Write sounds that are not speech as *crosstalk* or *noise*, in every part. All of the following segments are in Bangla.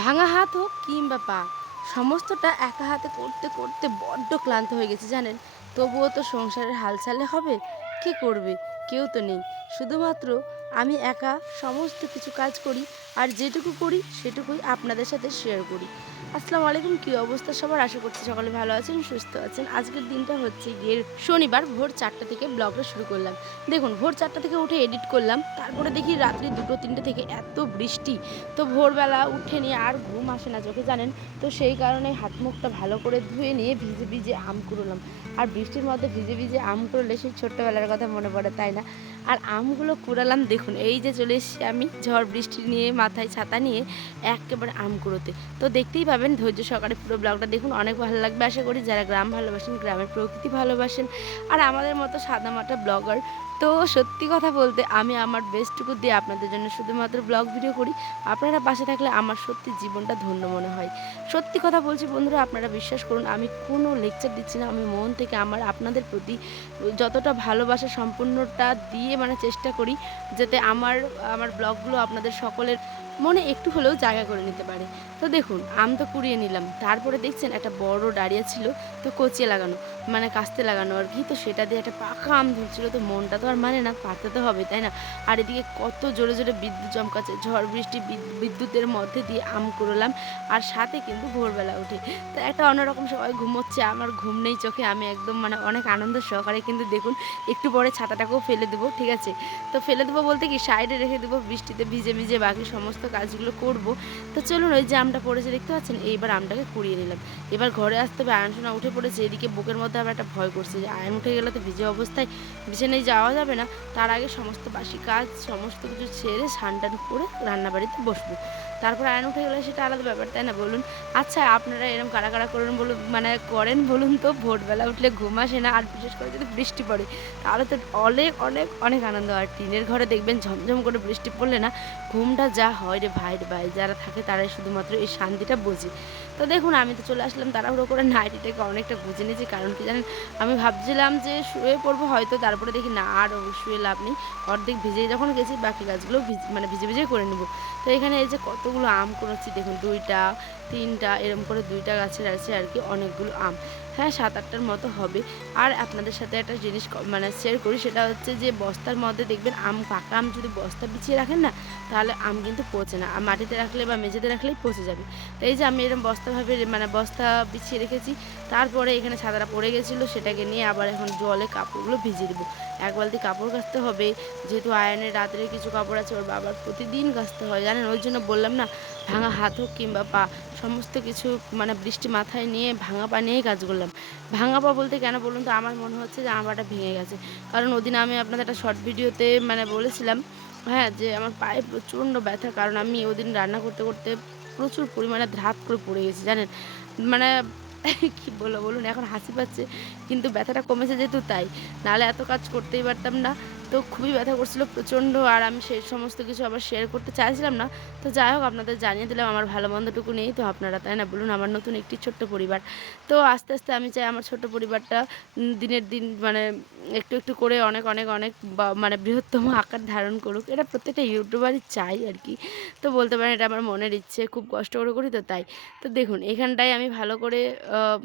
ভাঙা হাত হোক কিংবা পা, সমস্তটা একা হাতে করতে করতে বড্ড ক্লান্ত হয়ে গেছে, জানেন? তবুও তো সংসারের হালচালে হবে? কি করবে? কেউ তো নেই। শুধুমাত্র আমি একা সমস্ত কিছু কাজ করি আর যেটুকু করি সেটুকুই আপনাদের সাথে শেয়ার করি। আসসালামু আলাইকুম, কী অবস্থা সবার? আশা করছি সকলে ভালো আছেন, সুস্থ আছেন। আজকের দিনটা হচ্ছে গিয়ে শনিবার, ভোর চারটা থেকে ব্লগটা শুরু করলাম। দেখুন, ভোর চারটা থেকে উঠে এডিট করলাম, তারপরে দেখি রাত্রি দুটো, তিনটে থেকে এত বৃষ্টি। তো ভোরবেলা উঠে নিয়ে আর ঘুম আসে না, চোখে জানেন? তো সেই কারণে হাত মুখটা ভালো করে ধুয়ে নিয়ে ভিজে ভিজে আম কুড়োলাম। আর বৃষ্টির মধ্যে ভিজে ভিজে আম কুড়োলে সেই ছোট্টবেলার কথা মনে পড়ে, তাই না? আর আমগুলো কুড়ালাম, দেখুন, এই যে চলে এসেছি আমি ঝড় বৃষ্টি নিয়ে মাথায় ছাতা নিয়ে একেবারে আম কুড়োতে। তো দেখতেই পাবেন ধৈর্য সকালে পুরো ব্লগটা দেখুন। অনেক ভালো লাগবে আশা করি। যারা গ্রাম ভালোবাসেন, গ্রামের প্রকৃতি ভালোবাসেন, আর আমাদের মতো সাদামাটা ব্লগার তো সত্যি কথা বলতে আমি আমার বেস্টটুকু দিয়ে আপনাদের জন্য শুধুমাত্র ব্লগ ভিডিও করি। আপনারা পাশে থাকলে আমার সত্যি জীবনটা ধন্য মনে হয়। সত্যি কথা বলছি বন্ধুরা, আপনারা বিশ্বাস করুন, আমি কোনো লেকচার দিচ্ছি না। আমি মন থেকে আমার আপনাদের প্রতি যতটা ভালোবাসা সম্পূর্ণটা দিয়ে মানে চেষ্টা করি, যাতে আমার আমার ব্লগগুলো আপনাদের সকলের মনে একটু হলেও জায়গা করে নিতে পারে। তো দেখুন, আম তো কুড়িয়ে নিলাম। তারপরে দেখছেন একটা বড় ডাড়িয়া ছিল, তো কচিয়ে লাগানো মানে কাস্তে লাগানো। আর কি তো সেটা দিয়ে একটা পাকা আম ধরছিল তো মনটা তো আর মানে না পারতে তো হবে, তাই না? আর এদিকে কত জোরে জোরে বিদ্যুৎ চমকাচ্ছে, ঝড় বৃষ্টি বিদ্যুতের মধ্যে দিয়ে আম কুড়োলাম, আর সাথে কিন্তু ভোরবেলা উঠে। তো একটা অন্যরকম সবাই ঘুমোচ্ছে, আমার ঘুম নেই চোখে, আমি একদম মানে অনেক আনন্দ সহকারে কিন্তু দেখুন, একটু পরে ছাতাটাকেও ফেলে দেবো, ঠিক আছে? তো ফেলে দেবো বলতে কি, সাইডে রেখে দেবো, বৃষ্টিতে ভিজে ভিজে বাকি সমস্ত কাজগুলো করব। তো চলুন ওই যে আমটা পড়েছে, দেখতে পাচ্ছেন? এইবার আমটাকে কুড়িয়ে নিলাম। এবার ঘরে আসতে হবে, আয়ন সোনা উঠে পড়েছে, এদিকে বুকের মধ্যে আবার একটা ভয় করছে যে, আয়ন উঠে গেলে তো ভিজে অবস্থায়, বিছানায় যাওয়া যাবে না। তার আগে সমস্ত বাসি কাজ, সমস্ত কিছু ছেড়ে টান করে রান্নাবাড়িতে বসবো। তারপর আয়ন উঠে গেলে সেটা আলাদা ব্যাপার, তাই না? বলুন। আচ্ছা আপনারা এরকম কারা কারা করুন বলুন মানে করেন বলুন তো, ভোরবেলা উঠলে ঘুম আসে না, আর বিশেষ করে যদি বৃষ্টি পড়ে, তাহলে তো অনেক অনেক অনেক আনন্দ। আর টিনের ঘরে দেখবেন ঝমঝম করে বৃষ্টি পড়লে না, ঘুমটা যা হয় রে ভাই ভাই, যারা থাকে তারাই শুধুমাত্র এই শান্তিটা বোঝে। তো দেখুন, আমি তো চলে আসলাম তাড়াহুড়ো করে। নাইটিটাকে অনেকটা বুঝে নিয়েছি, কারণ কি জানেন, আমি ভাবছিলাম যে শুয়ে পড়ব, হয়তো তারপরে দেখি না, আর শুয়ে লাভ নেই। অর্ধেক ভিজে যখন গেছি, বাকি গাছগুলো মানে ভিজে ভিজে করে নেব। তো এখানে এই যে কতগুলো আম করেছি, দেখুন, দুইটা, তিনটা, এরম করে দুইটা গাছের আছে আর কি, অনেকগুলো আম। হ্যাঁ সাত আটটার মতো হবে। আর আপনাদের সাথে একটা জিনিস মানে শেয়ার করি, সেটা হচ্ছে যে বস্তার মধ্যে দেখবেন আম, পাকা আম যদি বস্তা বিছিয়ে রাখেন না, তাহলে আম কিন্তু পচে না। আর মাটিতে রাখলে বা মেঝেতে রাখলেই পচে যাবে। তো এই যে আমি এরকম বস্তাভাবে মানে বস্তা বিছিয়ে রেখেছি, তারপরে এখানে ছাতাটা পড়ে গেছিল, সেটাকে নিয়ে আবার এখন জলে কাপড়গুলো ভিজিয়ে দেবো। এক বালতি কাপড় কাচতে হবে, যেহেতু আয়নের রাত্রে কিছু কাপড় আছে, ওর বাবার প্রতিদিন কাচতে হয়, জানেন? ওই জন্য বললাম না, ভাঙা হাত হোক কিংবা পা সমস্ত কিছু মানে বৃষ্টি মাথায় নিয়ে ভাঙা পা নিয়েই কাজ করলাম। ভাঙা পা বলতে কেন বলুন তো? আমার মনে হচ্ছে যে আমার পাটা ভেঙে গেছে। কারণ ওদিন আমি আপনাদের একটা শর্ট ভিডিওতে মানে বলেছিলাম হ্যাঁ যে আমার পায়ে প্রচণ্ড ব্যথা। কারণ আমি ওদিন রান্না করতে করতে প্রচুর পরিমাণে ধাপ করে পড়ে গেছি, জানেন? মানে *laughs* কি বলব বলুন, এখন হাসি পাচ্ছে, কিন্তু ব্যথাটা কমেছে যেহেতু তাই। নাহলে এত কাজ করতেই পারতাম না। তো খুবই ব্যথা করছিল প্রচণ্ড, আর আমি সেই সমস্ত কিছু আবার শেয়ার করতে চাইছিলাম না। তো যাই হোক, আপনাদের জানিয়ে দিলাম, আমার ভালো মন্দটুকু নেই। তো আপনারা, তাই না? বলুন, আমার নতুন একটি ছোট্ট পরিবার। তো আস্তে আস্তে আমি চাই আমার ছোট্ট পরিবারটা দিনের দিন মানে একটু একটু করে অনেক অনেক অনেক মানে বৃহত্তম আকার ধারণ করুক। এটা প্রত্যেকটা ইউটিউবারই চাই আর কি। তো বলতে পারেন, এটা আমার মনের ইচ্ছে, খুব কষ্ট করে করি তো তাই। তো দেখুন, এখানটায় আমি ভালো করে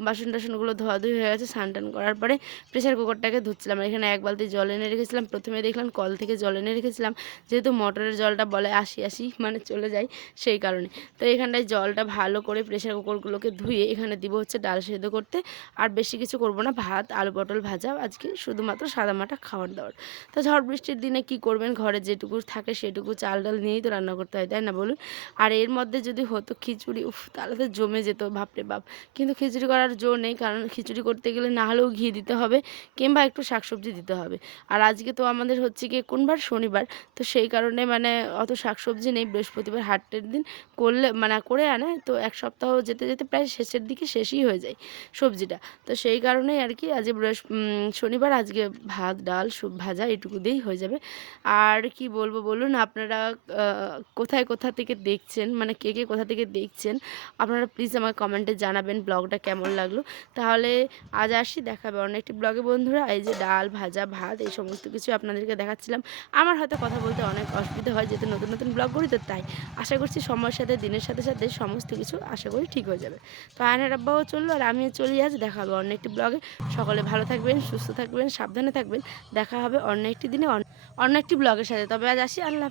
বাসন টাসনগুলো ধোয়াধুয়ি হয়ে গেছে স্নান টান করার পরে প্রেশার কুকারটাকে ধুচ্ছিলাম। এখানে এক বালতি জল এনে রেখেছিলাম। প্রথমে দেখলাম কল থেকে জল এনে রেখেছিলাম। যেহেতু মোটরের জলটা বলে আসি আসি মানে চলে যায় সেই কারণে। তো এখানটায় জলটা ভালো করে প্রেশার কুকারগুলোকে ধুয়ে এখানে দিব হচ্ছে ডাল সেদ্ধ করতে। আর বেশি কিছু করব না, ভাত, আলু পটল ভাজা, আজকে শুধুমাত্র সাদামাটা খাওয়ার দাওয়ার। তো ঝড় বৃষ্টির দিনে কি করবেন? ঘরে যেটুকু থাকে সেটুকু চাল ডাল নিয়েই তো রান্না করতে হয়, তাই না বলুন? আর এর মধ্যে যদি হতো খিচুড়ি, উফ, তাহলে তো জমে যেত, বাপরে বাপ। কিন্তু খিচুড়ি করার জো নেই, কারণ খিচুড়ি করতে গেলে না হলেও ঘি দিতে হবে, কিংবা একটু শাকসবজি দিতে হবে। আর আজকে তো আমাদের হচ্ছে কি কোনবার শনিবার। তো সেই কারণে মানে অত শাকসবজি নেই, বৃহস্পতিবার হাটের দিন করলে মানে করে আনে। তো এক সপ্তাহ যেতে যেতে প্রায় শেষের দিকে শেষই হয়ে যায় সবজিটা। তো সেই কারণেই আর কি আজ বৃহস্প শনিবার আজকে ভাত, ডাল সব ভাজা এটুকু দিয়েই হয়ে যাবে। আর কি বলব বলুন, আপনারা কোথায় কোথা থেকে দেখছেন মানে কে কে কোথা থেকে দেখছেন, আপনারা প্লিজ আমাকে কমেন্টে জানাবেন ব্লগটা কেমন লাগল। তাহলে আজ আসি দেখাবে অন্য একটি ব্লগে বন্ধুরা। এই যে ডাল, ভাজা, ভাত, এই সমস্ত কিছু আপনাদের আপনাদেরকে দেখাচ্ছিলাম। আমার হয়তো কথা বলতে অনেক অসুবিধা হয় যেহেতু নতুন নতুন ব্লগ করি তো, তাই আশা করছি সময়ের সাথে, দিনের সাথে সাথে সমস্ত কিছু আশা করি ঠিক হয়ে যাবে। তো আয়নার আব্বাও চলল আর আমিও চলি আজ দেখা হবে অন্য একটি ব্লগে সকলে ভালো থাকবেন, সুস্থ থাকবেন, সাবধানে থাকবেন। দেখা হবে অন্য একটি দিনে অন্য- একটি ব্লগের সাথে। তবে আজ আসি, আল্লাহ।